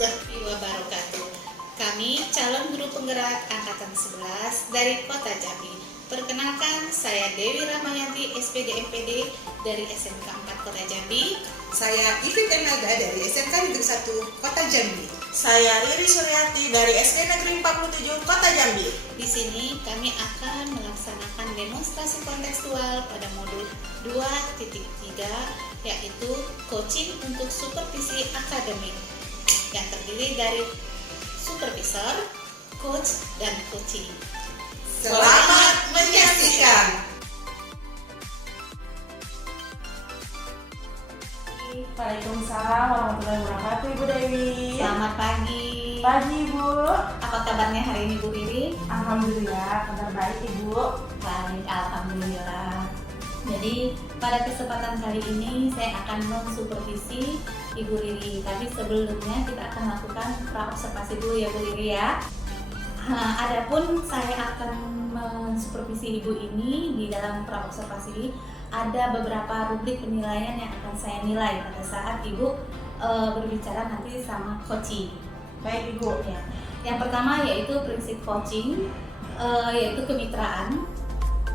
warahmatullahi wabarakatuh. Kami calon guru penggerak angkatan 11 dari Kota Jambi. Perkenalkan, saya Dewi Rahmayanti, SPD MPD dari SMK 4 Kota Jambi. Saya Ivy Tenaga dari SMK Negeri 1 Kota Jambi. Saya Riri Suryati dari SD Negeri 47 Kota Jambi. Di sini kami akan melaksanakan demonstrasi kontekstual pada modul 2.3, yaitu coaching untuk supervisi akademik, yang terdiri dari supervisor, coach, dan coaching. Selamat menyaksikan. Waalaikumsalam warahmatullahi wabarakatuh, Ibu Dewi. Selamat pagi. Pagi, Ibu. Apa kabarnya hari ini, Bu Riri? Alhamdulillah, kabar baik, Ibu. Baik, alhamdulillah. Jadi pada kesempatan kali ini saya akan mensupervisi Ibu Riri. Tapi sebelumnya kita akan lakukan praobservasi dulu ya, Bu Riri ya. Adapun saya akan mensupervisi Ibu ini di dalam praobservasi, ada beberapa rubrik penilaian yang akan saya nilai pada saat Ibu berbicara nanti sama coaching. Baik, Ibu. Ya. Yang pertama yaitu prinsip coaching, yaitu kemitraan,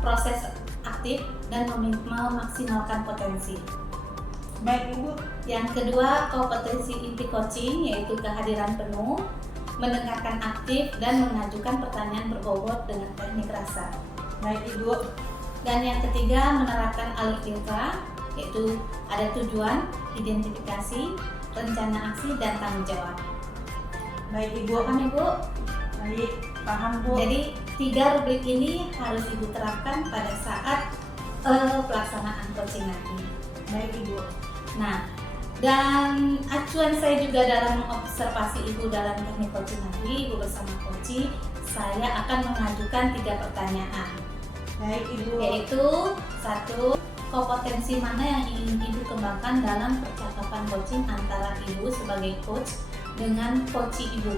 proses aktif, dan memaksimalkan potensi. Baik, Ibu. Yang kedua, kompetensi inti coaching, yaitu kehadiran penuh, mendengarkan aktif, dan mengajukan pertanyaan berbobot dengan teknik rasa. Baik, Ibu. Dan yang ketiga, menerapkan alur filter, yaitu ada tujuan, identifikasi, rencana aksi, dan tanggung jawab. Baik, Ibu. Paham, Ibu? Baik, paham, Bu. Jadi 3 rubrik ini harus Ibu terapkan pada saat pelaksanaan coaching nanti. Baik, Ibu. Nah, dan acuan saya juga dalam observasi Ibu dalam teknik coaching nanti, Ibu bersama coaching, saya akan mengajukan 3 pertanyaan. Baik, Ibu. Yaitu 1, kompetensi mana yang ingin Ibu kembangkan dalam percakapan coaching antara Ibu sebagai coach dengan coachee Ibu?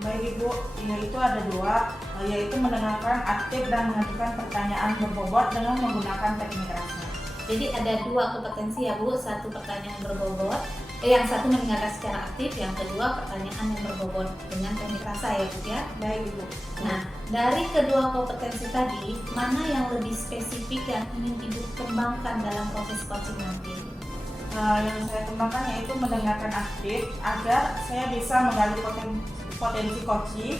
Baik, Ibu, yaitu ada 2, yaitu mendengarkan aktif dan mengajukan pertanyaan berbobot dengan menggunakan teknik rasa. Jadi ada 2 kompetensi ya, Bu. 1 pertanyaan berbobot, yang 1 mendengarkan secara aktif, yang kedua pertanyaan yang berbobot dengan teknik rasa ya, Bu ya. Baik, Ibu. Nah, dari kedua kompetensi tadi, mana yang lebih spesifik yang ingin Ibu kembangkan dalam proses coaching nanti? Yang saya kembangkan yaitu mendengarkan aktif agar saya bisa menggali potensi coaching,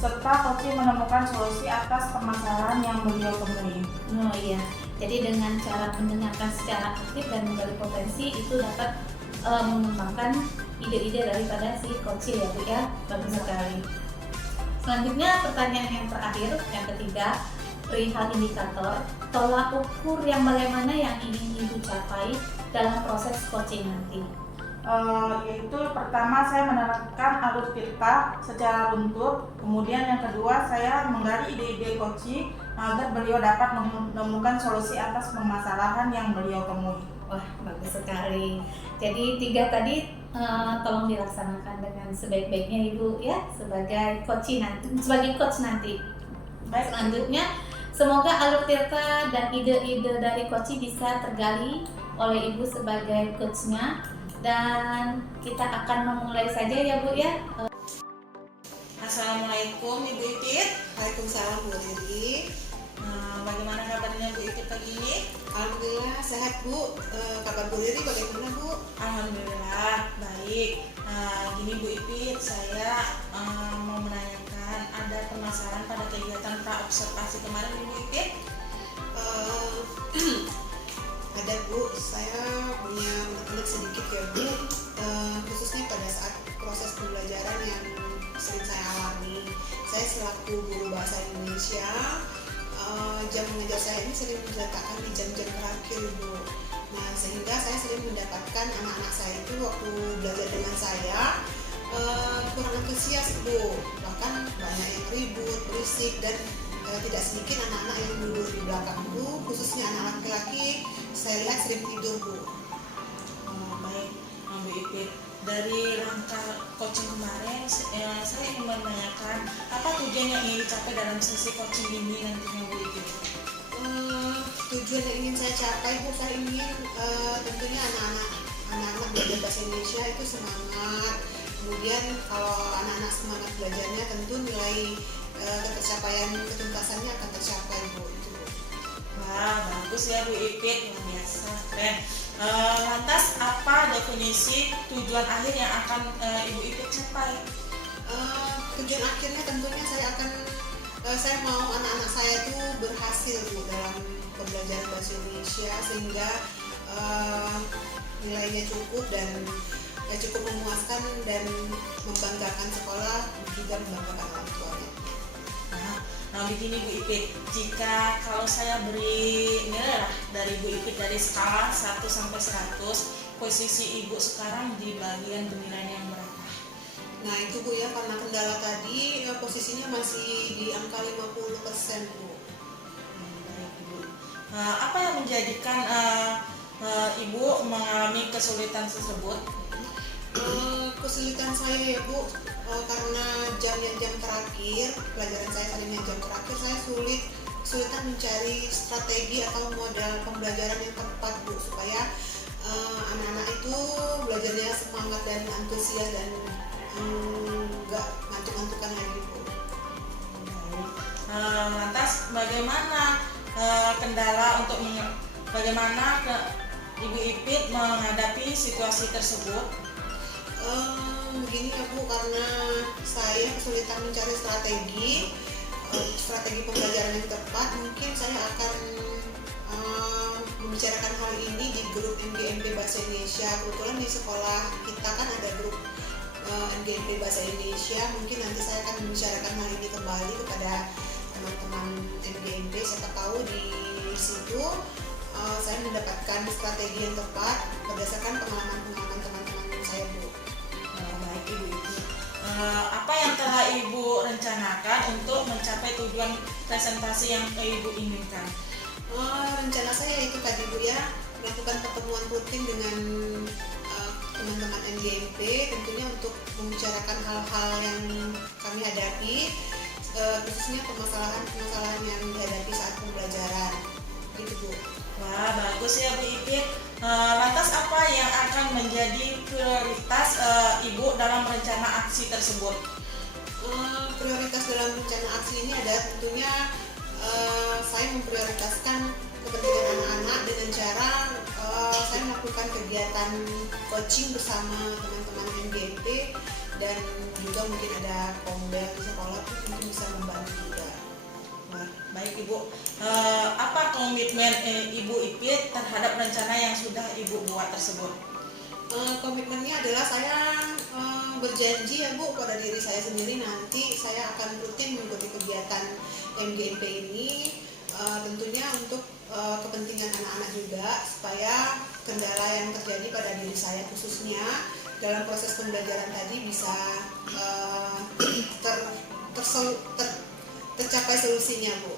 serta coaching menemukan solusi atas permasalahan yang beliau temui. Oh iya, jadi dengan cara mendengarkan secara aktif dan menggali potensi itu dapat mengembangkan ide-ide daripada si coach ya, Bu ya. Bagus sekali. Selanjutnya pertanyaan yang terakhir, yang ketiga, perihal indikator tolak ukur yang bagaimana yang ingin Ibu capai dalam proses coaching nanti. Yaitu pertama saya menerapkan alur cerita secara runtut, kemudian yang kedua saya menggali ide-ide coaching agar beliau dapat menemukan solusi atas permasalahan yang beliau temui. Wah, bagus sekali. Jadi 3 tadi tolong dilaksanakan dengan sebaik-baiknya Ibu ya, sebagai coaching nanti, sebagai coach nanti. Baik, Selanjutnya, semoga alur tirta dan ide-ide dari coaching bisa tergali oleh Ibu sebagai coachnya, dan kita akan memulai saja ya, Bu ya. Assalamualaikum Ibu Itit. Waalaikumsalam, Bu Riri. Bagaimana kabarnya Bu Itit pagi ini? Alhamdulillah sehat, Bu. Kabar Bu Riri bagaimana, Bu? Alhamdulillah baik. Gini Bu Ipit, saya mau menanyakan, ada permasalahan pada kegiatan praobservasi kemarin Ibu Ipit? Ada, Bu. Saya punya unek-unek sedikit ya, Bu. Khususnya pada saat proses pembelajaran yang sering saya alami. Saya selaku guru bahasa Indonesia, jam mengajar saya ini sering diletakkan di jam-jam terakhir, Bu. Nah, sehingga saya sering mendapatkan anak-anak saya itu waktu belajar dengan saya kurang antusias, Bu. Bahkan banyak yang ribut, berisik, dan tidak sedikit anak-anak yang duduk di belakang, Bu. Khususnya anak laki-laki, saya lihat sering tidur, Bu. Baik, Bu Ipit. Dari langkah coaching kemarin, saya ingin menanyakan apa tujuan yang ingin dicapai dalam sesi coaching ini nantinya Bu Ipit? Tujuan yang ingin saya capai, Bu, saya ingin tentunya anak-anak belajar Bahasa Indonesia itu semangat. Kemudian kalau anak-anak semangat belajarnya, tentu nilai ketercapaian ketuntasannya akan tercapai Bu. Itu Bu. Wah, bagus ya Bu Ipit, luar biasa, keren. Lantas apa definisi tujuan akhir yang akan Ibu Ipit capai? Tujuan akhirnya tentunya saya mau anak-anak saya itu berhasil Bu dalam pembelajaran bahasa Indonesia, sehingga nilainya cukup dan cukup memuaskan dan membanggakan sekolah, juga membanggakan orang tuanya. Nah begini Bu Ipit, jika kalau saya beri nilai lah dari Bu Ipit dari skala 1 sampai 100, posisi Ibu sekarang di bagian nilainya yang berapa? Nah itu Bu ya, karena kendala tadi posisinya masih di angka 50% Bu. Baik Ibu. Apa yang menjadikan Ibu mengalami kesulitan tersebut? Kesulitan saya ya Bu, karena jam terakhir, pelajaran saya seringnya jam terakhir, saya kesulitan mencari strategi atau modal pembelajaran yang tepat Bu, supaya anak-anak itu belajarnya semangat dan antusias dan nggak ngantuk-ngantukan lagi Bu. Lantas bagaimana kendala untuk bagaimana Ibu Ipit menghadapi situasi tersebut? Begini ya Bu, karena saya kesulitan mencari strategi pembelajaran yang tepat, mungkin saya akan membicarakan hal ini di grup MGMP Bahasa Indonesia. Kebetulan di sekolah kita kan ada grup MGMP Bahasa Indonesia, mungkin nanti saya akan membicarakan hal ini kembali kepada teman-teman MGMP. Siapa tahu di situ saya mendapatkan strategi yang tepat berdasarkan pengalaman teman-teman saya Bu. Baik Ibu Ipit, apa yang telah Ibu rencanakan untuk mencapai tujuan presentasi yang Ibu inginkan? Rencana saya itu tadi Bu ya, melakukan pertemuan rutin dengan teman-teman MGMP, tentunya untuk membicarakan hal-hal yang kami hadapi, khususnya permasalahan yang dihadapi saat pembelajaran, gitu Bu. Wah, bagus ya Bu Ipit. Lantas apa yang akan menjadi prioritas Ibu dalam rencana aksi tersebut? Prioritas dalam rencana aksi ini ada tentunya saya memprioritaskan kepentingan anak-anak dengan cara saya melakukan kegiatan coaching bersama teman-teman MGMP, dan juga mungkin ada kombel di sekolah itu mungkin bisa membantu juga. Wah, baik Ibu. Apa komitmen Ibu Ipit terhadap rencana yang sudah Ibu buat tersebut? Komitmennya adalah saya berjanji ya Bu pada diri saya sendiri, nanti saya akan rutin mengikuti kegiatan MGMP ini, tentunya untuk kepentingan anak-anak juga, supaya kendala yang terjadi pada diri saya khususnya dalam proses pembelajaran tadi bisa tercapai solusinya Bu.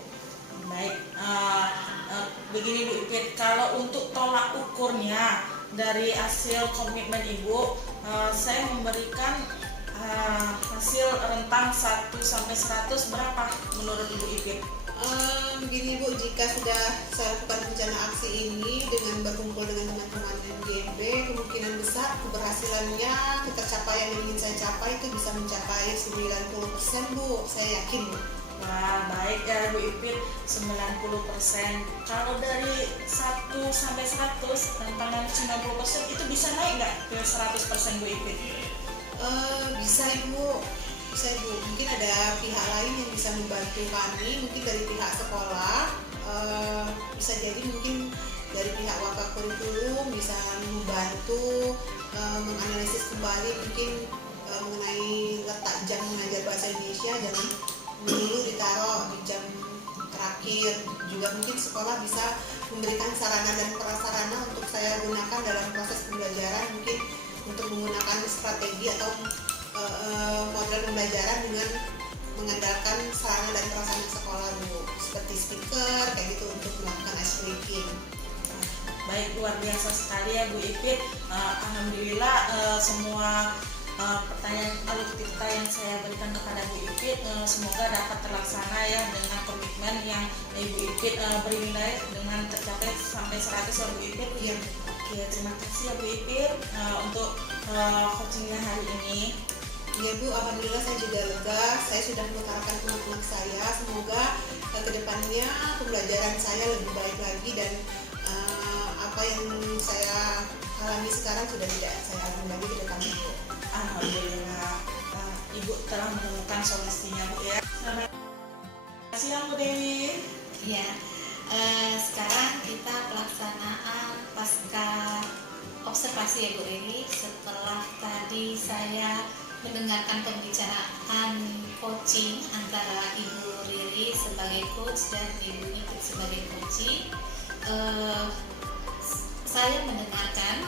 Baik, begini Bu Ipit, kalau untuk tolak ukurnya dari hasil komitmen Ibu, saya memberikan hasil rentang 1 sampai 100 berapa menurut Ibu Ipit? Begini Bu, jika sudah saya lakukan rencana aksi ini dengan berkumpul dengan teman-teman MGMP, kemungkinan besar keberhasilannya, ketercapaian yang ingin saya capai itu bisa mencapai 90% Bu, saya yakin Bu. Wah, baik ya Bu Ipit, 90%. Kalau dari 1 sampai 100, tantangan 90% itu bisa naik nggak ke 100% Bu Ipit? Bisa Ibu, mungkin ada pihak lain yang bisa membantu kami, mungkin dari pihak sekolah, bisa jadi mungkin dari pihak wakaf kurikulum bisa membantu menganalisis kembali mungkin mengenai letak jam mengajar bahasa Indonesia, jangan dulu ditaruh di jam terakhir. Juga mungkin sekolah bisa memberikan sarana dan prasarana untuk saya gunakan dalam proses pembelajaran, mungkin untuk menggunakan strategi atau model pembelajaran dengan mengandalkan sarana dan prasarana sekolah Bu, seperti speaker kayak gitu untuk melakukan ice breaking. Baik, luar biasa sekali ya Bu Ipit. Alhamdulillah semua pertanyaan alutsista yang saya berikan kepada Bu Ipit semoga dapat terlaksana ya, dengan komitmen yang Ibu Ipit beri nilai dengan tercapai sampai 100 ya Bu Ipit. Iya. Oke, terima kasih ya Bu Ipit untuk coachingnya hari ini? Iya Bu, alhamdulillah saya juga lega. Saya sudah mengutarakan teman-teman saya. Semoga kedepannya pembelajaran saya lebih baik lagi dan apa yang saya alami sekarang sudah tidak saya alami lagi ke depannya Bu. Alhamdulillah, Ibu telah menemukan solusinya Bu ya. Selamat siang Bu Dewi. Iya, sekarang kita pelaksanaan pasca observasi ya Bu Riri. Setelah tadi saya mendengarkan pembicaraan coaching antara Ibu Riri sebagai coach dan Ibu Nipit sebagai coaching, saya mendengarkan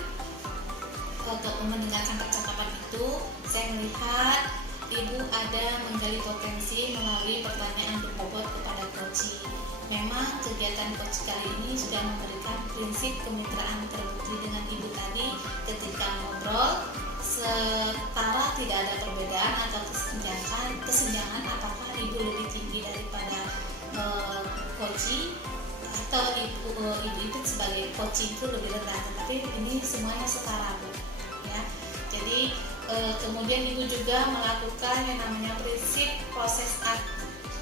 percakapan itu. Saya melihat Ibu ada menggali potensi melalui pertanyaan berbobot kepada coaching. Memang kegiatan coach kali ini sudah memberikan prinsip kemitraan terbukti dengan Ibu tadi ketika ngobrol, setara tidak ada perbedaan atau kesenjangan apakah Ibu lebih tinggi daripada coaching atau ibu itu sebagai coaching itu lebih rendah, tapi ini semuanya setara Bu ya. Jadi kemudian Ibu juga melakukan yang namanya prinsip proses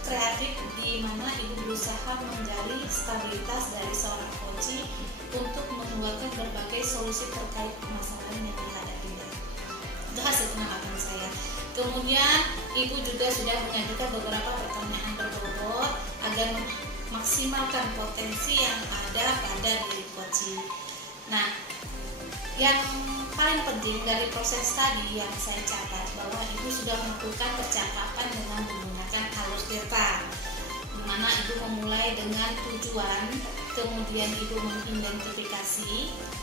kreatif, di mana Ibu berusaha menggali stabilitas dari seorang coaching untuk mengeluarkan berbagai solusi terkait permasalahan yang dihadapinya. Itu hasil pengamatan saya. Kemudian Ibu juga sudah mengajukan beberapa pertanyaan berbobot agar memaksimalkan potensi yang ada pada diri coaching. Nah, yang paling penting dari proses tadi yang saya catat bahwa Ibu sudah melakukan percakapan dengan menggunakan alur cerita, di mana Ibu memulai dengan tujuan, kemudian Ibu mengidentifikasi,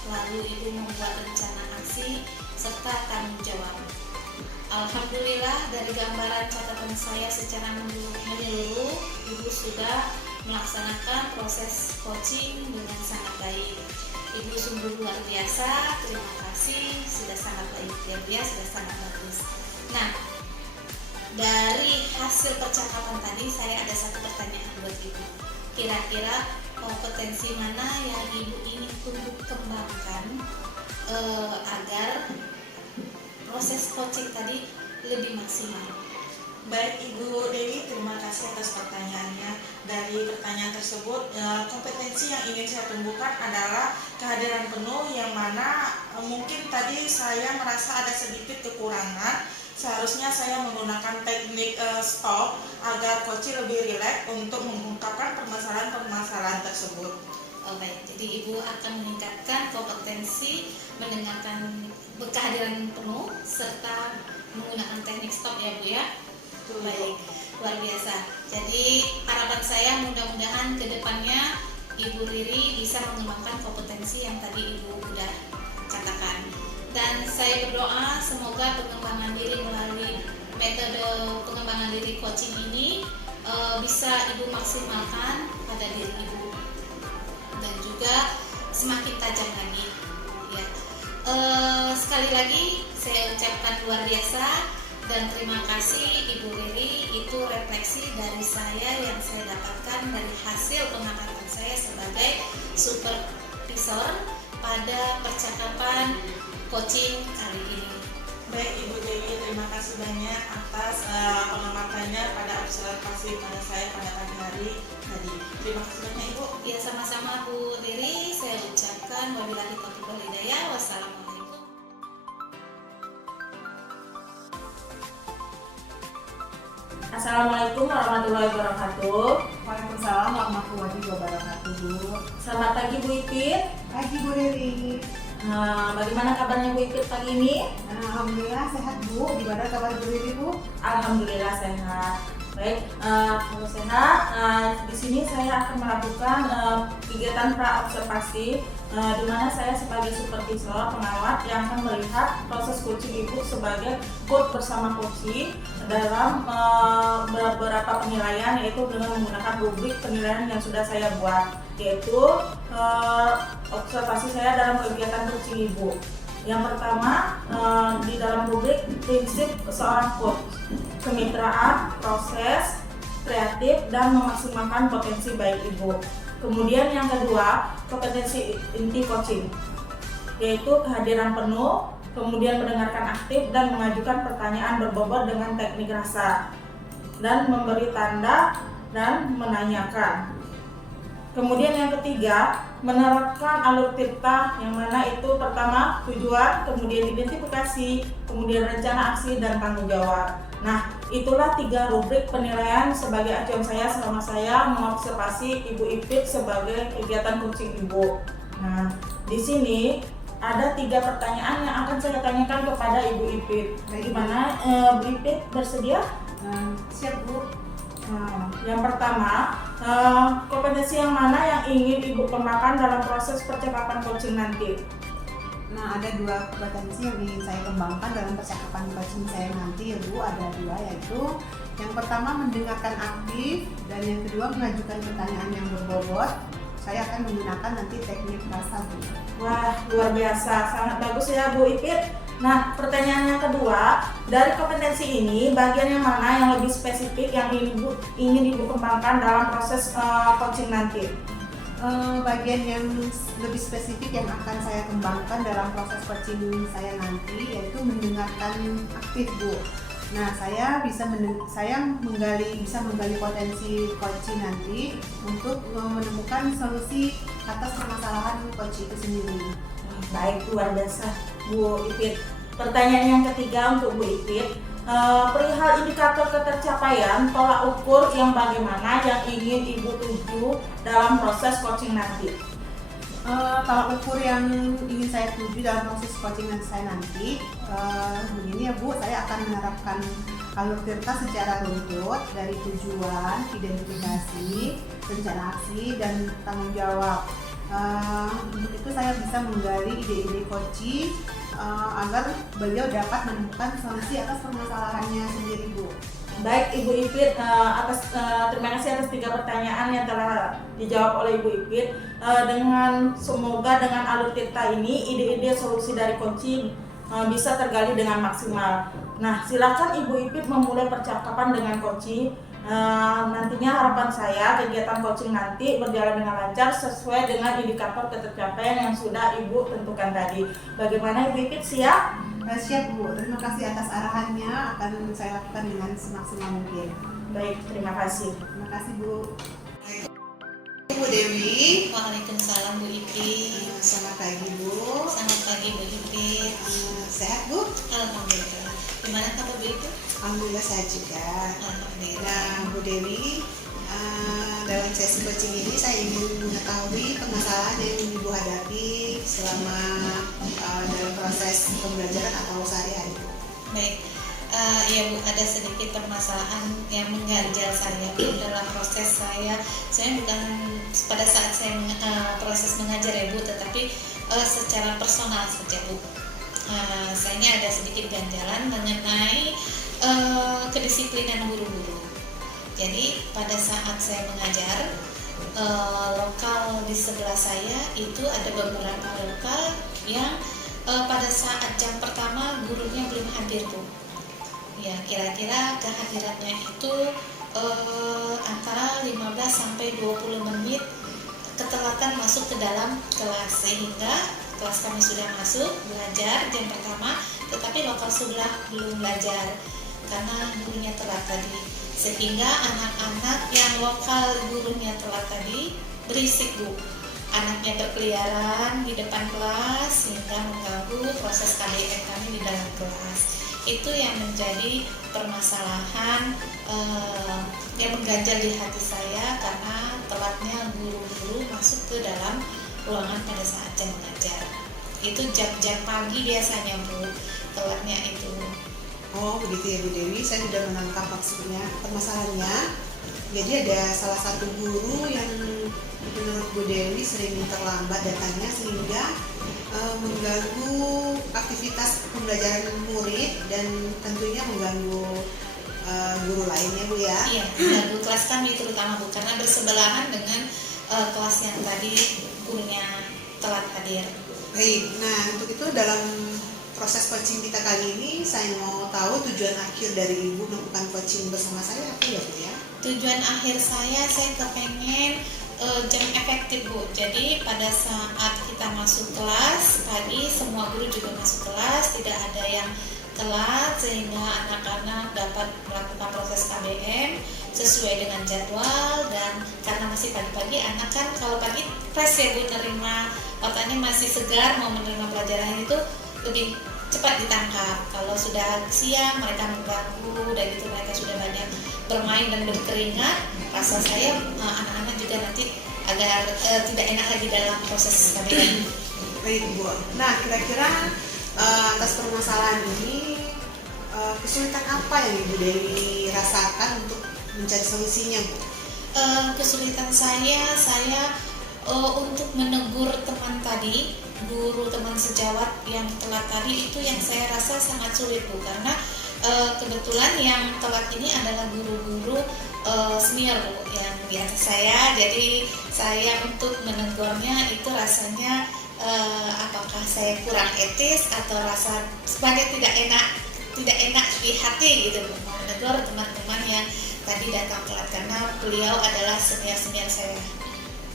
lalu Ibu membuat rencana aksi serta tanggung jawab. Alhamdulillah dari gambaran catatan saya secara menyeluruh, Ibu sudah melaksanakan proses coaching dengan sangat baik. Ibu sungguh luar biasa, terima kasih, sudah sangat baik ya, sudah sangat bagus. Nah, dari hasil percakapan tadi saya ada satu pertanyaan buat Ibu. Kira-kira kompetensi mana yang Ibu ingin tumbuh kembangkan agar proses coaching tadi lebih maksimal? Baik Ibu Dewi, terima kasih atas pertanyaannya. Dari pertanyaan tersebut, kompetensi yang ingin saya tumbuhkan adalah kehadiran penuh, yang mana mungkin tadi saya merasa ada sedikit kekurangan. Seharusnya saya menggunakan teknik stop agar coaching lebih rileks untuk mengungkapkan permasalahan-permasalahan tersebut. Oh baik, jadi Ibu akan meningkatkan kompetensi mendengarkan kehadiran penuh serta menggunakan teknik stop ya Bu ya. Baik, luar biasa. Jadi harapan saya mudah-mudahan ke depannya Ibu Riri bisa mengembangkan kompetensi yang tadi Ibu udah katakan. Dan saya berdoa semoga pengembangan diri melalui metode pengembangan diri coaching ini bisa Ibu maksimalkan pada diri Ibu dan juga semakin tajam lagi ya. Sekali lagi saya ucapkan luar biasa dan terima kasih Ibu Riri. Itu refleksi dari saya yang saya dapatkan dari hasil pengamatan saya sebagai supervisor pada percakapan coaching kali ini. Baik Ibu Dewi, terima kasih banyak atas pengamatannya pada observasi pada saya pada pagi hari tadi. Terima kasih banyak Ibu. Ya sama-sama Bu Riri, saya ucapkan wabillahi taufiq wal hidayah. Wassalamualaikum. Assalamualaikum warahmatullahi wabarakatuh. Waalaikumsalam warahmatullahi wabarakatuh, Bu. Selamat pagi Bu Ipit. Pagi Bu Riri. Bagaimana kabarnya Bu Ipit pagi ini? Alhamdulillah sehat Bu. Gimana kabar Bu Riri Bu? Alhamdulillah sehat. Baik, kalau sehat, di sini saya akan melakukan kegiatan pra-observasi, di mana saya sebagai supervisor pengawat yang akan melihat proses coaching Ibu sebagai coach bersama coaching dalam beberapa penilaian, yaitu dengan menggunakan rubrik penilaian yang sudah saya buat, yaitu observasi saya dalam kegiatan coaching Ibu. Yang pertama, di dalam rubrik prinsip seorang coach, kemitraan, proses, kreatif, dan memaksimalkan potensi baik Ibu. Kemudian yang kedua, kompetensi inti coaching, yaitu kehadiran penuh, kemudian mendengarkan aktif dan mengajukan pertanyaan berbobot dengan teknik rasa, dan memberi tanda dan menanyakan. Kemudian yang ketiga, menerapkan alur tirta, yang mana itu pertama tujuan, kemudian identifikasi, kemudian rencana aksi dan tanggung jawab. Nah, itulah 3 rubrik penilaian sebagai acuan saya selama saya mengobservasi Ibu Ipit sebagai kegiatan coaching ibu. Nah, di sini ada 3 pertanyaan yang akan saya tanyakan kepada Ibu Ipit. Bagaimana Bu Ipit bersedia? Siap Bu. Yang pertama, kompetensi yang mana yang ingin Ibu kembangkan dalam proses percakapan coaching nanti? Nah, ada 2 kompetensi yang ingin saya kembangkan dalam percakapan coaching saya nanti ya Bu. Ada 2, yaitu yang pertama mendengarkan aktif, dan yang kedua mengajukan pertanyaan yang berbobot. Saya akan menggunakan nanti teknik rasa Bu. Wah, luar biasa, sangat bagus ya Bu Ipit. Nah, pertanyaan yang kedua, dari kompetensi ini, bagian yang mana yang lebih spesifik yang ingin Ibu kembangkan dalam proses coaching nanti? Bagian yang lebih spesifik yang akan saya kembangkan dalam proses coaching saya nanti yaitu mendengarkan aktif Bu. Nah, saya bisa menggali potensi coaching nanti untuk menemukan solusi atas permasalahan coach itu sendiri. Baik, luar biasa Bu Ipit. Pertanyaan yang ketiga untuk Bu Ipit, perihal indikator ketercapaian tolak ukur yang bagaimana yang ingin Ibu tuju dalam proses coaching nanti? Tolak ukur yang ingin saya tuju dalam proses coaching saya nanti begini ya Bu, saya akan menerapkan alur tirta secara runtut dari tujuan, identifikasi, rencana aksi, dan tanggung jawab. Untuk itu saya bisa menggali ide-ide coaching agar beliau dapat menemukan solusi atas permasalahannya sendiri Bu. Baik Ibu Ipit, terima kasih atas 3 pertanyaan yang telah dijawab oleh Ibu Ipit. Semoga dengan alur tirta ini ide-ide solusi dari coaching bisa tergali dengan maksimal. Nah, silakan Ibu Ipit memulai percakapan dengan coaching. Nantinya harapan saya kegiatan coaching nanti berjalan dengan lancar sesuai dengan indikator ketercapaian yang sudah Ibu tentukan tadi. Bagaimana Ibu Ipit, siap? Siap Bu, terima kasih atas arahannya, akan saya lakukan dengan semaksimal mungkin. Baik, terima kasih. Terima kasih Bu. Bu Dewi. Waalaikumsalam Bu Ipit. Selamat pagi Bu. Selamat pagi Bu Ipit. Sehat Bu? Alhamdulillah. Gimana kabar Bu Ipit? Alhamdulillah sehat juga. Alhamdulillah. Nah Bu Dewi, dalam sesi coaching ini saya ingin mengetahui permasalahan yang Ibu hadapi selama dalam proses pembelajaran atau sehari-hari Bu. Baik, ya Bu, ada sedikit permasalahan yang mengganjal saya Bu dalam proses saya. Saya bukan pada saat saya proses mengajar ya Bu, tetapi secara personal saja Bu. Saya ini ada sedikit ganjalan mengenai kedisiplinan guru-guru. Jadi pada saat saya mengajar, lokal di sebelah saya itu ada beberapa lokal yang pada saat jam pertama gurunya belum hadir Bu. Ya, kira-kira kehadirannya itu antara 15 sampai 20 menit ketelatan masuk ke dalam kelas, sehingga kelas kami sudah masuk belajar jam pertama, tetapi lokal sebelah belum belajar karena gurunya telat tadi, sehingga anak-anak yang lokal gurunya telat tadi berisik Bu. Anaknya berkeliaran di depan kelas sehingga mengganggu proses KDM kami di dalam kelas. Itu yang menjadi permasalahan yang mengganjal di hati saya karena telatnya guru-guru masuk ke dalam ruangan pada saat jam mengajar. Itu jam-jam pagi biasanya Bu, telatnya itu. Oh begitu ya Bu Dewi, saya sudah menangkap maksudnya permasalahannya. Jadi ada salah satu guru yang menurut Bu Dewi sering terlambat datangnya sehingga mengganggu aktivitas pembelajaran murid dan tentunya mengganggu guru lainnya Bu ya. Iya, mengganggu kelas kami terutama Bu, karena bersebelahan dengan kelas yang tadi gurunya telat hadir. Baik, nah untuk itu dalam proses coaching kita kali ini saya mau tahu tujuan akhir dari Ibu melakukan coaching bersama saya apa ya Bu ya? Tujuan akhir saya kepengen Jam efektif Bu, jadi pada saat kita masuk kelas pagi semua guru juga masuk kelas, tidak ada yang telat sehingga anak-anak dapat melakukan proses KBM sesuai dengan jadwal. Dan karena masih pagi-pagi, anak kan kalau pagi fresh ya Bu, nerima otaknya masih segar, mau menerima pelajaran itu lebih cepat ditangkap. Kalau sudah siang mereka mengganggu, dan gitu mereka sudah banyak bermain dan berkeringat, rasa saya anak-anak juga nanti agar tidak enak lagi dalam proses KBM. Baik Bu. Nah, kira-kira atas permasalahan ini kesulitan apa yang Ibu Dewi rasakan untuk mencari solusinya, Bu? Kesulitan saya untuk menegur teman tadi, guru teman sejawat yang telat tadi, itu yang saya rasa sangat sulit Bu, karena kebetulan yang telat ini adalah guru-guru senior Bu, yang di atas saya. Jadi saya untuk menegurnya itu rasanya apakah saya kurang etis atau rasa sebagai tidak enak di hati gitu Bu, mau menegur teman-teman yang tadi datang telat, karena beliau adalah senior saya.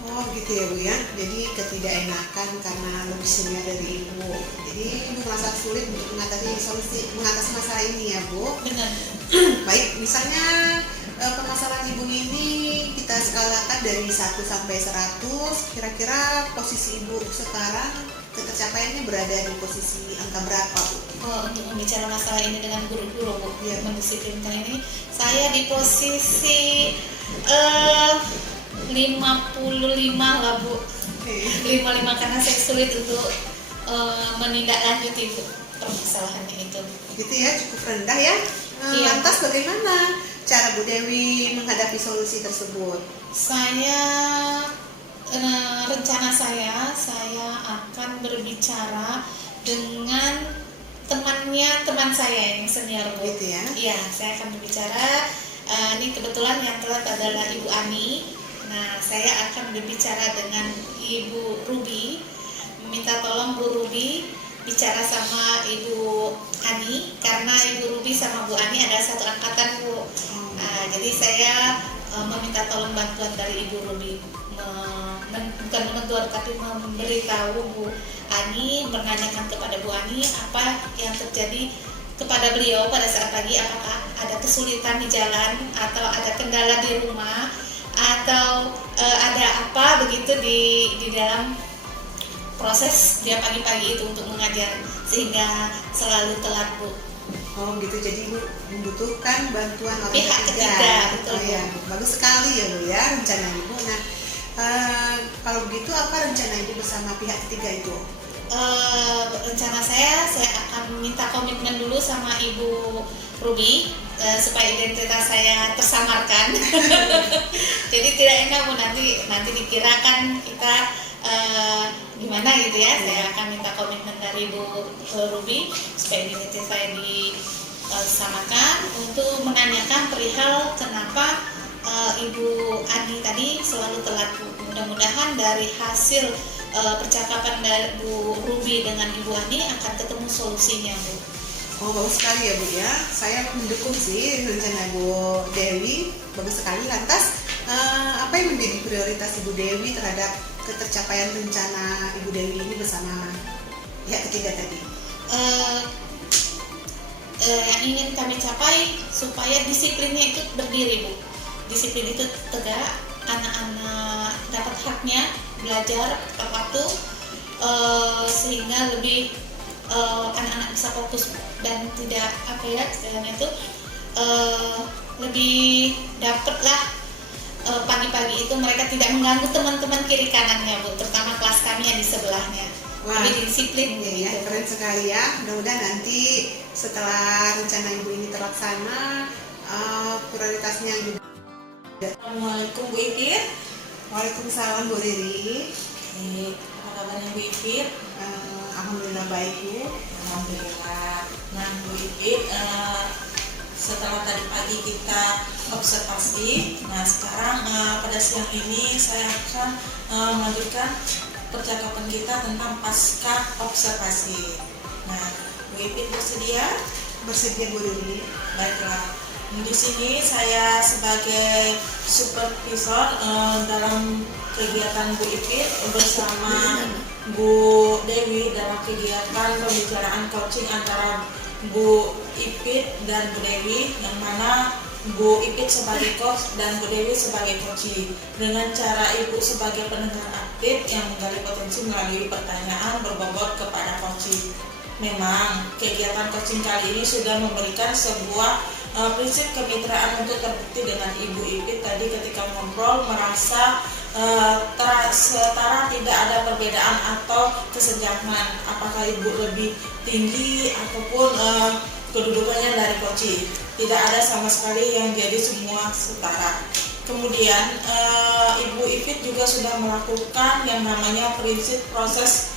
Oh gitu ya Bu ya, jadi ketidakenakan karena lebih senior dari Ibu. Jadi Ibu merasa sulit untuk mengatasi masalah ini ya Bu. Benar. Baik, misalnya permasalahan Ibu ini kita skalakan dari 1 sampai 100, kira-kira posisi Ibu sekarang ketercapaiannya berada di posisi angka berapa Bu? Untuk membicara masalah ini dengan guru-guru Bu, Iya. mendisiplinkan ini, saya di posisi 55 lah Bu. 55 karena saya sulit untuk menindaklanjuti Bu permasalahannya itu. Gitu ya, cukup rendah ya. Iya. Lantas bagaimana cara Bu Dewi menghadapi solusi tersebut? Rencana saya akan berbicara dengan teman saya yang senior Bu. Gitu ya. Iya, saya akan berbicara. Ini kebetulan yang telat adalah Ibu Ani. Nah, saya akan berbicara dengan Ibu Ruby, meminta tolong Bu Ruby bicara sama Ibu Ani, karena Ibu Ruby sama Bu Ani adalah satu angkatan Bu. Jadi saya meminta tolong bantuan dari Ibu Ruby, bukan menegur tapi memberitahu Bu Ani, menanyakan kepada Bu Ani apa yang terjadi kepada beliau pada saat pagi, apakah ada kesulitan di jalan atau ada kendala di rumah atau ada apa begitu di dalam proses dia pagi-pagi itu untuk mengajar sehingga selalu telat Bu. Oh gitu, jadi Ibu membutuhkan bantuan orang Pihak ketiga, betul, Oh, ya. Bagus sekali ya Bu ya rencana Ibu. Nah, kalau begitu apa rencana Ibu bersama pihak ketiga itu? Rencana saya akan minta komitmen dulu sama Ibu Ruby supaya identitas saya tersamarkan. Jadi tidak enak Bu, nanti dikirakan kita gimana gitu ya. Saya akan minta komitmen dari Ibu Ruby supaya identitas saya disamakan, untuk menanyakan perihal kenapa Ibu Ani tadi selalu telat Bu. Mudah-mudahan dari hasil percakapan dari Bu Ruby dengan Ibu Ani akan ketemu solusinya Bu. Oh bagus sekali ya Bu ya. Saya mendukung sih rencana Bu Dewi, bagus sekali. Lantas apa yang menjadi prioritas Ibu Dewi terhadap ketercapaian rencana Ibu Dewi ini bersama pihak ketiga tadi? Yang ingin kami capai supaya disiplinnya itu berdiri Bu. Disiplin itu tegak, anak-anak dapat haknya belajar tepat waktu, sehingga lebih anak-anak bisa fokus dan tidak istilahnya itu lebih dapatlah pagi-pagi itu mereka tidak mengganggu teman-teman kiri kanannya Bu, terutama kelas kami yang di sebelahnya. Wah, lebih disiplin ya, gitu. keren sekali ya. Mudah-mudahan nanti setelah rencana Ibu ini terlaksana, prioritasnya juga. Assalamualaikum Bu Ipit. Waalaikumsalam Bu Riri. Apa kabarnya Bu Ipit? Alhamdulillah baik Bu. Alhamdulillah. Nah Bu Ipit, setelah tadi pagi kita observasi, nah sekarang pada siang ini saya akan melanjutkan percakapan kita tentang pasca observasi. Nah Bu Ipit bersedia? Bersedia Bu Riri. Baiklah. Di sini saya sebagai supervisor dalam kegiatan Bu Ipit bersama Bu Dewi dalam kegiatan pembicaraan coaching antara Bu Ipit dan Bu Dewi, yang mana Bu Ipit sebagai coach dan Bu Dewi sebagai coaching. Dengan cara Ibu sebagai pendengar aktif yang menggali potensi melalui pertanyaan berbobot kepada coaching. Memang kegiatan coaching kali ini sudah memberikan sebuah prinsip kemitraan untuk terbukti dengan Ibu Ipit tadi ketika ngobrol merasa setara, tidak ada perbedaan atau kesenjangan apakah Ibu lebih tinggi ataupun kedudukannya dari coaching. Tidak ada sama sekali yang jadi semua setara. Kemudian Ibu Ipit juga sudah melakukan yang namanya prinsip proses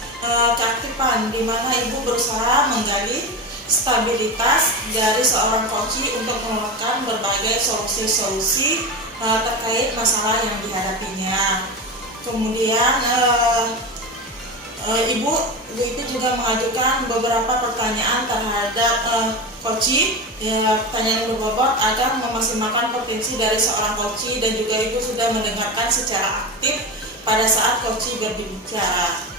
keaktifan, di mana Ibu berusaha menggali stabilitas dari seorang coachee untuk melakukan berbagai solusi-solusi terkait masalah yang dihadapinya. Kemudian Ibu itu juga mengajukan beberapa pertanyaan terhadap coachee, pertanyaan yang berbobot agar memaksimalkan potensi dari seorang coachee, dan juga Ibu sudah mendengarkan secara aktif pada saat coachee berbicara.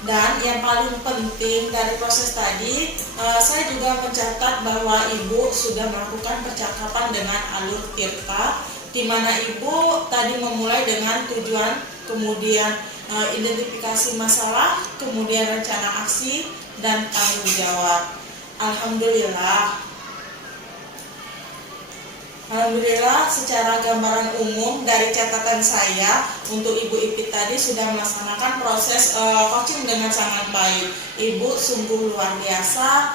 Dan yang paling penting dari proses tadi, saya juga mencatat bahwa Ibu sudah melakukan percakapan dengan alur Tirta, di mana Ibu tadi memulai dengan tujuan, kemudian identifikasi masalah, kemudian rencana aksi, dan tanggung jawab. Alhamdulillah secara gambaran umum dari catatan saya untuk Ibu Ipit tadi sudah melaksanakan proses coaching dengan sangat baik. Ibu sungguh luar biasa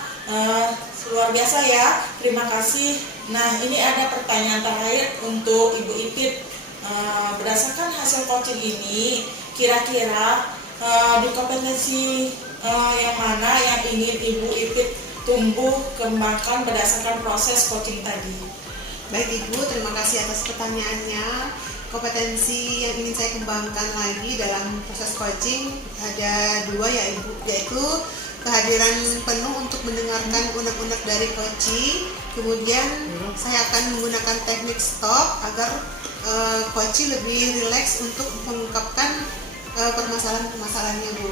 ya, terima kasih. Nah, ini ada pertanyaan terakhir untuk Ibu Ipit. Berdasarkan hasil coaching ini, kira-kira di kompetensi yang mana yang ingin Ibu Ipit tumbuh kembangkan berdasarkan proses coaching tadi? Baik Ibu, terima kasih atas pertanyaannya. Kompetensi yang ingin saya kembangkan lagi dalam proses coaching ada dua ya Ibu, yaitu kehadiran penuh untuk mendengarkan unek-unek dari coachee. Kemudian saya akan menggunakan teknik stop agar coachee lebih rileks untuk mengungkapkan permasalahan-permasalahannya Bu.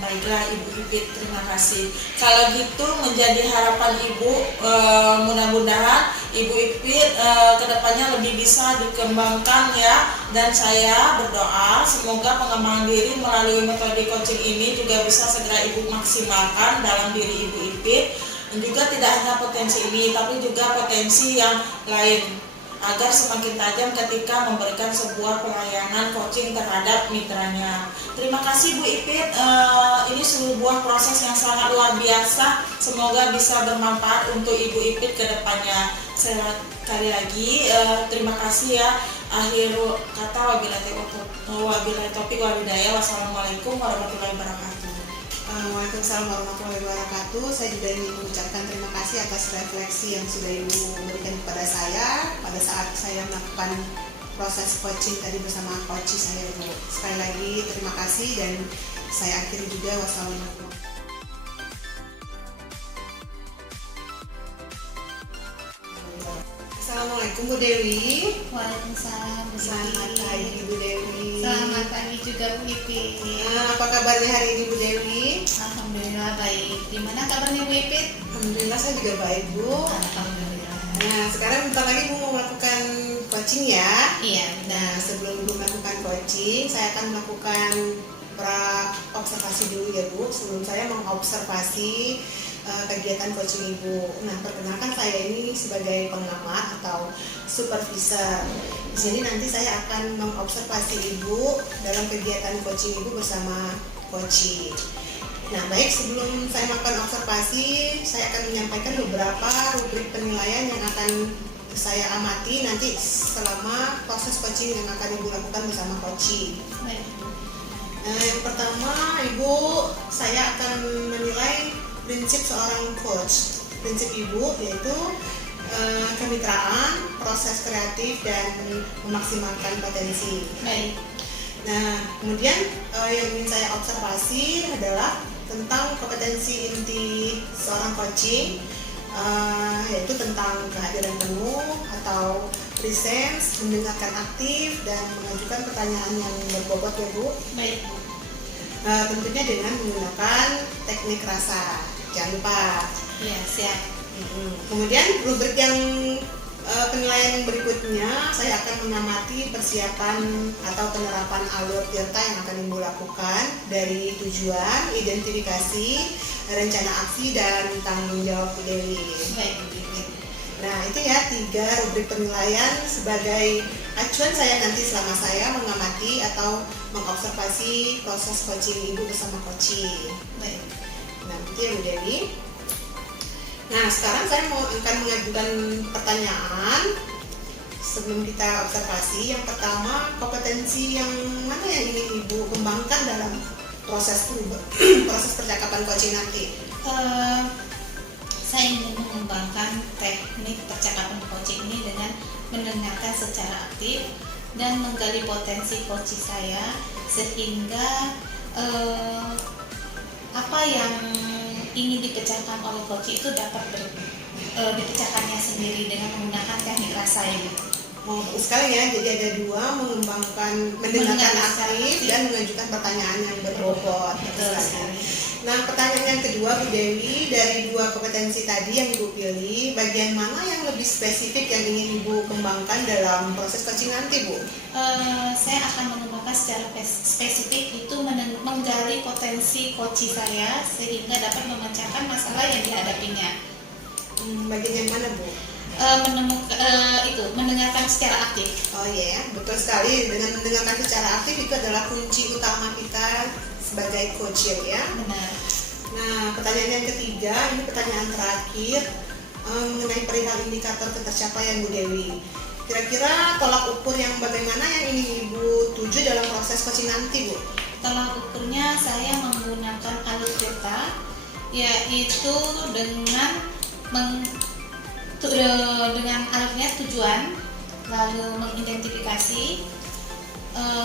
Baiklah Ibu Ipit, terima kasih. Kalau gitu menjadi harapan Ibu, mudah-mudahan Ibu Ipit kedepannya lebih bisa dikembangkan ya. Dan saya berdoa semoga pengembangan diri melalui metode coaching ini juga bisa segera Ibu maksimalkan dalam diri Ibu Ipit. Dan juga tidak hanya potensi ini, tapi juga potensi yang lain, agar semakin tajam ketika memberikan sebuah pelayanan coaching terhadap mitranya. Terima kasih Bu Ipit, ini sebuah proses yang sangat luar biasa. Semoga bisa bermanfaat untuk Ibu Ipit ke depannya. Sekali lagi terima kasih ya. Akhir kata wabillahi taufiq wal hidayah. Wassalamualaikum warahmatullahi wabarakatuh. Waalaikumsalam warahmatullahi wabarakatuh. Saya juga ingin mengucapkan terima kasih atas refleksi yang sudah Ibu berikan kepada saya pada saat saya melakukan proses coaching tadi bersama coach saya Ibu. Sekali lagi terima kasih dan saya akhiri juga. Wassalamualaikum. Assalamualaikum Bu Dewi. Waalaikumsalam Bu Selamat Ipit. pagi Bu Dewi. Selamat pagi juga Bu Ipit. Apa kabarnya hari ini Bu Dewi? Alhamdulillah baik. Gimana kabarnya Bu Ipit? Alhamdulillah saya juga baik Bu. Alhamdulillah. Nah sekarang bentar lagi Bu mau melakukan coaching ya. Iya Nah benar. sebelum Bu melakukan coaching saya akan melakukan pra observasi dulu ya Bu. Sebelum saya mengobservasi kegiatan coaching Ibu. Nah, perkenalkan saya ini sebagai pengamat atau supervisor. Di sini nanti saya akan mengobservasi Ibu dalam kegiatan coaching Ibu bersama coaching. Nah, baik sebelum saya melakukan observasi, saya akan menyampaikan beberapa rubrik penilaian yang akan saya amati nanti selama proses coaching yang akan Ibu lakukan bersama coaching. Baik. Nah, yang pertama, Ibu, saya akan menilai prinsip seorang coach. Prinsip Ibu yaitu kemitraan, proses kreatif, dan memaksimalkan potensi. Baik. Nah, kemudian yang ingin saya observasi adalah tentang kompetensi inti seorang coaching. yaitu tentang kehadiran penuh atau presence, mendengarkan aktif, dan mengajukan pertanyaan yang berbobot ya Bu. Baik Bu. Tentunya dengan menggunakan teknik rasa, jangan lupa. Ya, siap. Kemudian rubrik yang penilaian berikutnya, saya akan mengamati persiapan atau penerapan alur tirta yang akan Ibu lakukan dari tujuan, identifikasi, rencana aksi, dan tanggung jawab Bu Dewi. Baik Bu. Nah itu ya 3 rubrik penilaian sebagai acuan saya nanti selama saya mengamati atau mengobservasi proses coaching Ibu bersama coaching. Baik. Nah itu ya Bu Dewi. Nah sekarang saya akan mengajukan pertanyaan sebelum kita observasi. Yang pertama, kompetensi yang mana yang ingin Ibu kembangkan dalam proses percakapan coaching nanti? Saya ingin mengembangkan teknik percakapan coaching ini dengan mendengarkan secara aktif dan menggali potensi coaching saya sehingga apa yang ingin dipecahkan oleh coaching itu dapat dipecahkannya sendiri dengan menggunakan teknik rasa ini. Oh, bagus sekali ya. Jadi ada 2, mendengarkan aktif dan mengajukan pertanyaan yang berbobot. Betul sekali. Nah, pertanyaan yang kedua Bu Dewi, dari 2 kompetensi tadi yang Ibu pilih, bagian mana yang lebih spesifik yang ingin Ibu kembangkan dalam proses coaching nanti Bu? Saya akan mengembangkan secara spesifik itu menggali potensi coaching saya sehingga dapat memecahkan masalah yang dihadapinya. Bagian yang mana Bu? Mendengarkan secara aktif. Oh iya ya, betul sekali. Dengan mendengarkan secara aktif itu adalah kunci utama kita sebagai coach ya. Benar. Nah, pertanyaan yang ketiga, ini pertanyaan terakhir mengenai perihal indikator ketercapaian Bu Dewi. Kira-kira tolak ukur yang bagaimana yang ingin Ibu tuju dalam proses coaching nanti Bu? Tolak ukurnya saya menggunakan alur tirta, yaitu dengan alurnya tujuan, lalu mengidentifikasi,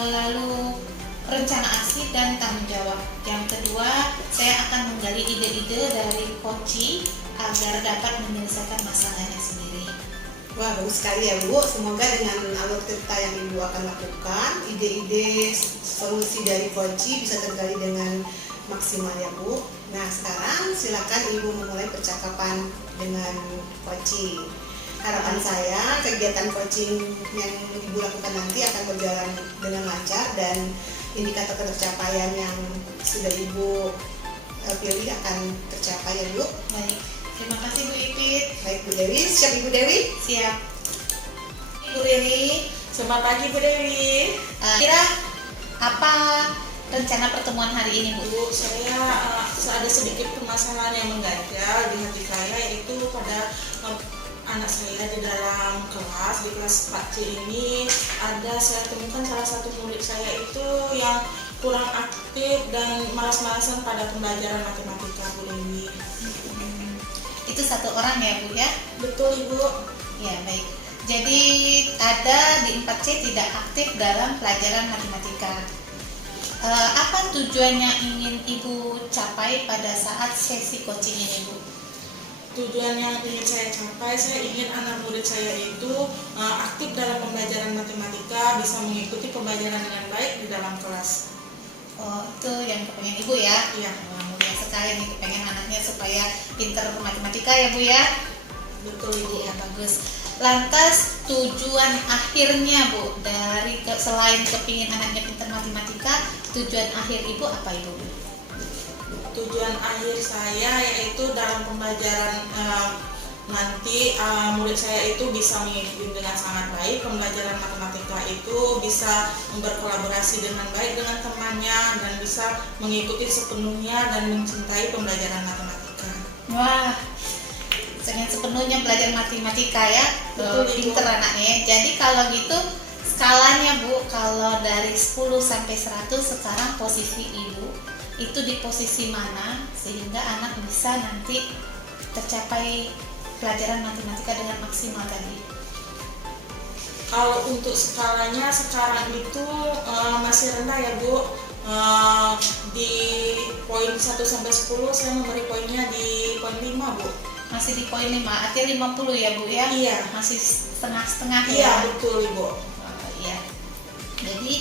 lalu rencana aksi dan tanggung jawab. Yang kedua, saya akan menggali ide-ide dari coaching agar dapat menyelesaikan masalahnya sendiri. Wah, bagus sekali ya Bu. Semoga dengan alur tirta yang Ibu akan lakukan, ide-ide solusi dari coaching bisa tergali dengan maksimal ya Bu. Nah, sekarang silakan Ibu memulai percakapan dengan coaching. Harapan saya kegiatan coaching yang Ibu lakukan nanti akan berjalan dengan lancar dan indikator ketercapaian yang sudah Ibu pilih akan tercapai ya Bu. Baik, terima kasih Bu Ipit. Baik Bu Dewi, siap Ibu Dewi? Siap. Ibu Riri, Selamat pagi Bu Dewi. kira apa rencana pertemuan hari ini Bu? Bu, saya ada sedikit permasalahan yang mengganjal di hati saya, yaitu pada anak saya di dalam kelas, di kelas 4C ini saya temukan salah satu murid saya itu yang kurang aktif dan malas-malasan pada pembelajaran matematika Bu Dewi. Itu satu orang ya Bu ya? Betul Ibu. Ya baik. Jadi ada di 4C tidak aktif dalam pelajaran matematika. Apa tujuan yang ingin Ibu capai pada saat sesi coaching ini Bu? Tujuan yang ingin saya capai, saya ingin anak murid saya itu aktif dalam pembelajaran matematika, bisa mengikuti pembelajaran dengan baik di dalam kelas. Oh, itu yang kepengen Ibu ya? Iya. Wah, mulia sekali nih kepengen anaknya supaya pinter matematika ya Bu ya? Betul Ibu. Iya, bagus. Lantas tujuan akhirnya Bu, selain kepingin anaknya pinter matematika, tujuan akhir Ibu apa Ibu? Tujuan akhir saya yaitu dalam pembelajaran nanti murid saya itu bisa mengikuti dengan sangat baik pembelajaran matematika itu, bisa berkolaborasi dengan baik dengan temannya dan bisa mengikuti sepenuhnya dan mencintai pembelajaran matematika. Wah, dengan sepenuhnya belajar matematika ya. Betul, Ibu. Pinter anaknya. Jadi kalau gitu skalanya Bu, kalau dari 10 sampai 100 sekarang posisi Ibu itu di posisi mana sehingga anak bisa nanti tercapai pelajaran matematika dengan maksimal tadi? Kalau untuk skalanya sekarang itu masih rendah ya Bu. Di poin 1 sampai 10 saya memberi poinnya di poin 5 Bu. masih di poin 5, artinya 50 ya Bu ya? Iya. Masih setengah-setengah ya? Iya, betul Ibu. Iya. Jadi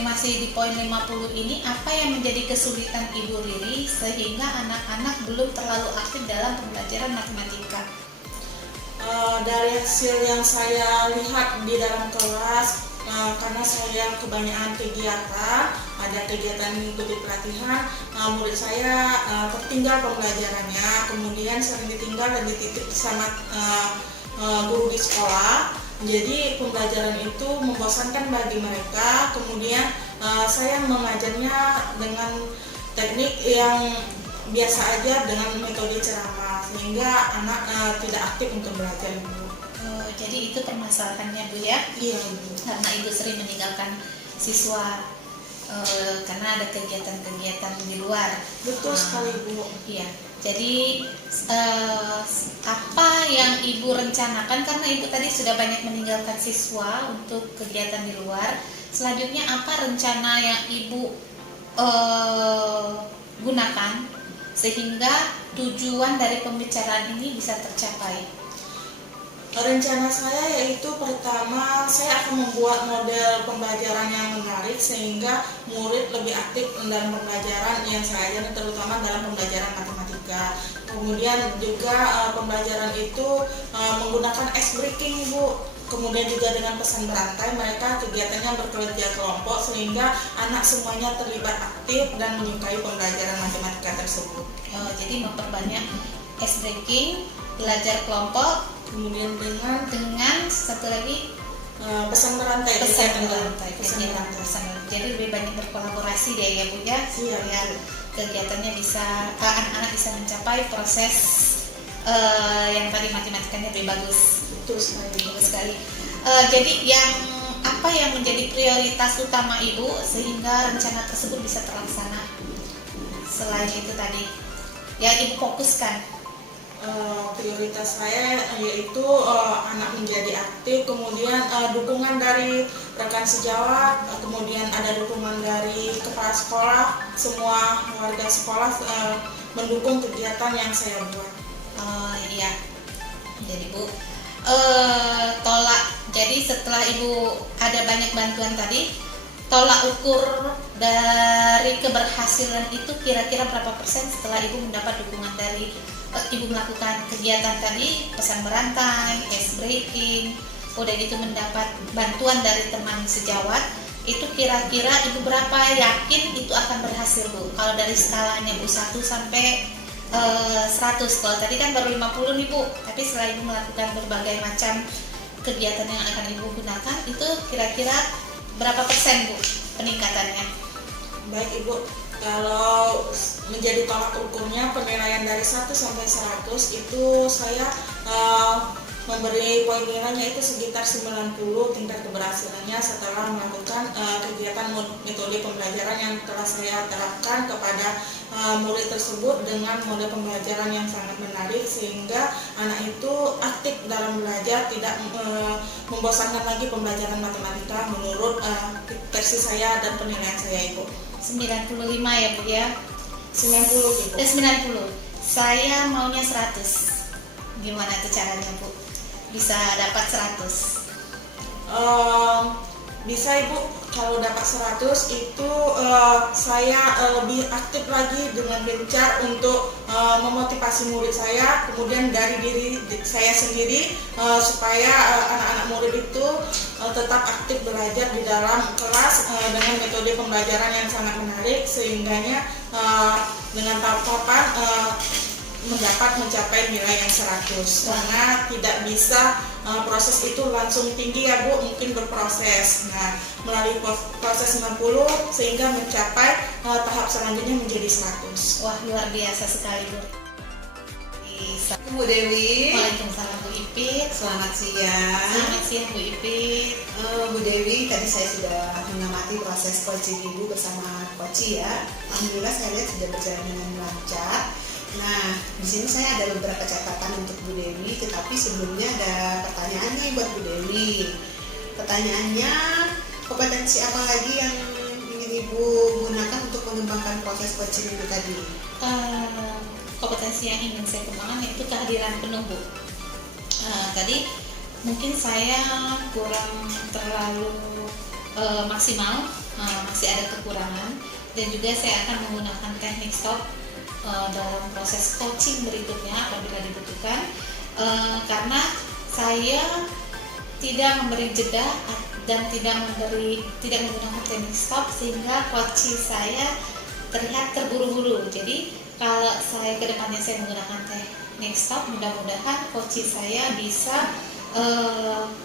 masih di poin 50 ini, apa yang menjadi kesulitan Ibu Riri sehingga anak-anak belum terlalu aktif dalam pembelajaran matematika? Dari hasil yang saya lihat di dalam kelas, karena saya kebanyakan kegiatan, ada kegiatan mengikuti pelatihan, murid saya tertinggal pembelajarannya, kemudian sering ditinggal dan dititip sama guru di sekolah. Jadi pembelajaran itu membosankan bagi mereka. Kemudian saya mengajarnya dengan teknik yang biasa aja, dengan metode ceramah, sehingga anak tidak aktif untuk belajar. Jadi itu permasalahannya Bu ya? Iya Ibu. Karena Ibu sering meninggalkan siswa karena ada kegiatan-kegiatan di luar. Betul sekali Bu. Iya. Jadi apa yang Ibu rencanakan, karena Ibu tadi sudah banyak meninggalkan siswa untuk kegiatan di luar, selanjutnya apa rencana yang Ibu gunakan sehingga tujuan dari pembicaraan ini bisa tercapai? Rencana saya yaitu pertama, saya akan membuat model pembelajaran yang menarik sehingga murid lebih aktif dalam pembelajaran yang saya ajarkan, terutama dalam pembelajaran matematika. Kemudian juga pembelajaran itu menggunakan ice breaking Bu. Kemudian juga dengan pesan berantai, mereka kegiatannya berkerja kelompok sehingga anak semuanya terlibat aktif dan menyukai pembelajaran matematika tersebut. Jadi memperbanyak ice breaking, belajar kelompok, Kemudian dengan satu lagi pesan berantai. pesan berantai. Pesan Jadi lebih banyak berkolaborasi deh ya Bu ya, Iya, supaya kegiatannya bisa, anak-anak bisa mencapai proses yang tadi matematikanya lebih bagus. Betul sekali. Bagus sekali. Jadi apa yang menjadi prioritas utama Ibu sehingga rencana tersebut bisa terlaksana? Selain itu tadi yang Ibu fokuskan. Prioritas saya yaitu anak menjadi aktif, kemudian dukungan dari rekan sejawat, kemudian ada dukungan dari kepala sekolah, semua warga sekolah mendukung kegiatan yang saya buat. Iya. Jadi Bu, jadi setelah Ibu ada banyak bantuan tadi, tolak ukur dari keberhasilan itu kira-kira berapa persen setelah Ibu mendapat dukungan dari Ibu melakukan kegiatan tadi, pesan berantai, ice breaking, udah gitu mendapat bantuan dari teman sejawat, itu kira-kira Ibu berapa yakin itu akan berhasil Bu? Kalau dari skalanya Bu 1 sampai 100, kalau tadi kan baru 50 nih Bu, tapi setelah Ibu melakukan berbagai macam kegiatan yang akan Ibu gunakan, itu kira-kira berapa persen Bu peningkatannya? Baik Ibu, kalau menjadi tolak ukurnya penilaian dari 1 sampai 100 itu saya memberi poin nilainya itu sekitar 90 tingkat keberhasilannya setelah melakukan kegiatan metode pembelajaran yang telah saya terapkan kepada murid tersebut dengan model pembelajaran yang sangat menarik sehingga anak itu aktif dalam belajar, tidak membosankan lagi pembelajaran matematika menurut versi saya dan penilaian saya Ibu. 95 ya Bu ya? 90 Ibu. 90. Saya maunya 100. Gimana tuh caranya Bu? Bisa dapat 100? Bisa Ibu, kalau dapat 100 itu saya lebih aktif lagi dengan gencar untuk memotivasi murid saya, kemudian dari diri saya sendiri supaya anak-anak murid itu tetap aktif belajar di dalam kelas dengan metode pembelajaran yang sangat menarik sehingganya dengan tahapan mencapai nilai yang 100 karena tidak bisa proses itu langsung tinggi ya Bu, mungkin berproses. Nah, melalui proses 90 sehingga mencapai tahap selanjutnya menjadi 100. Wah, luar biasa sekali Bu. Bu Dewi. Waalaikumsalam Bu Ipit. Selamat siang. Selamat siang Bu Ipit. Bu Dewi, tadi saya sudah mengamati proses coaching Ibu bersama Koci ya. Alhamdulillah saya lihat sudah berjalan dengan lancar. Nah, di sini saya ada beberapa catatan untuk Bu Dewi, tetapi sebelumnya ada pertanyaan nih buat Bu Dewi. Pertanyaannya, kompetensi apa lagi yang ingin Ibu gunakan untuk mengembangkan proses coaching itu tadi? kompetensi yang ingin saya kembangkan yaitu kehadiran penuh, Bu. Tadi mungkin saya kurang terlalu maksimal, masih ada kekurangan, dan juga saya akan menggunakan teknik stop dalam proses coaching berikutnya apabila dibutuhkan, karena saya tidak memberi jeda dan tidak menggunakan teknik stop sehingga coaching saya terlihat terburu-buru. Jadi kalau saya kedepannya saya menggunakan teknik stop, mudah-mudahan coaching saya bisa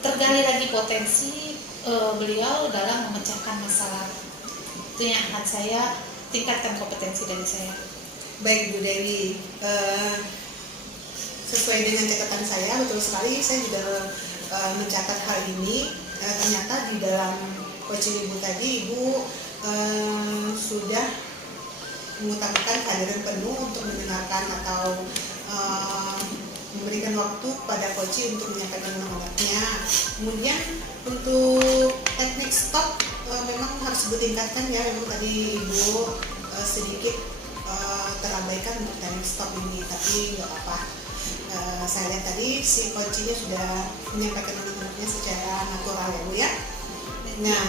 tergali lagi potensi beliau dalam memecahkan masalah. Itu yang akan saya tingkatkan kompetensi dari saya. Baik Bu Dewi, sesuai dengan catatan saya, betul sekali saya juga mencatat hal ini. Ternyata di dalam coaching Ibu tadi, Ibu sudah mengutamakan kehadiran penuh untuk mendengarkan atau memberikan waktu pada coaching untuk menyampaikan unek-uneknya. Kemudian untuk teknik stop memang harus ditingkatkan ya. Memang tadi Ibu sedikit terabaikan untuk teknik stop ini, tapi nggak apa-apa. Saya lihat tadi si coachingnya sudah menyampaikan unek-uneknya secara natural ya Bu ya. Nah,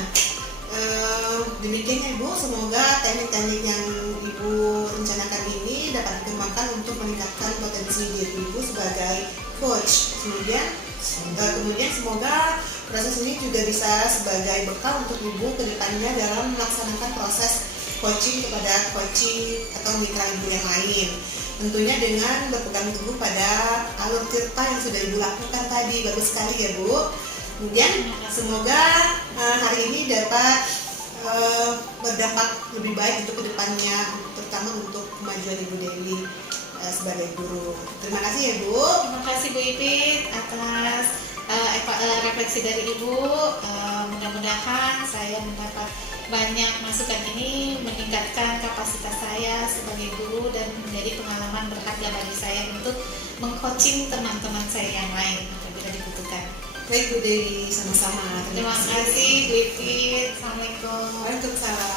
demikian ya Bu, semoga teknik-teknik yang Ibu rencanakan ini dapat dikembangkan untuk meningkatkan potensi diri Ibu sebagai coach. Kemudian semoga proses ini juga bisa sebagai bekal untuk Ibu kedepannya dalam melaksanakan proses coaching kepada coaching atau mitra Ibu yang lain. Tentunya dengan berpegang teguh pada alur tirta yang sudah Ibu lakukan tadi. Bagus sekali ya Bu. Kemudian semoga hari ini dapat berdampak lebih baik untuk kedepannya, terutama untuk kemajuan Ibu Dewi sebagai guru. Terima kasih ya Bu. Terima kasih Bu Ipit atas refleksi dari Ibu. Mudah-mudahan saya mendapat banyak masukan ini meningkatkan kapasitas saya sebagai guru dan menjadi pengalaman berharga bagi saya untuk mengcoaching teman-teman saya yang lain apabila dibutuhkan. Baik Bu Dewi, sama-sama. Terima kasih Bu Ipit. Assalamualaikum. Waalaikumsalam.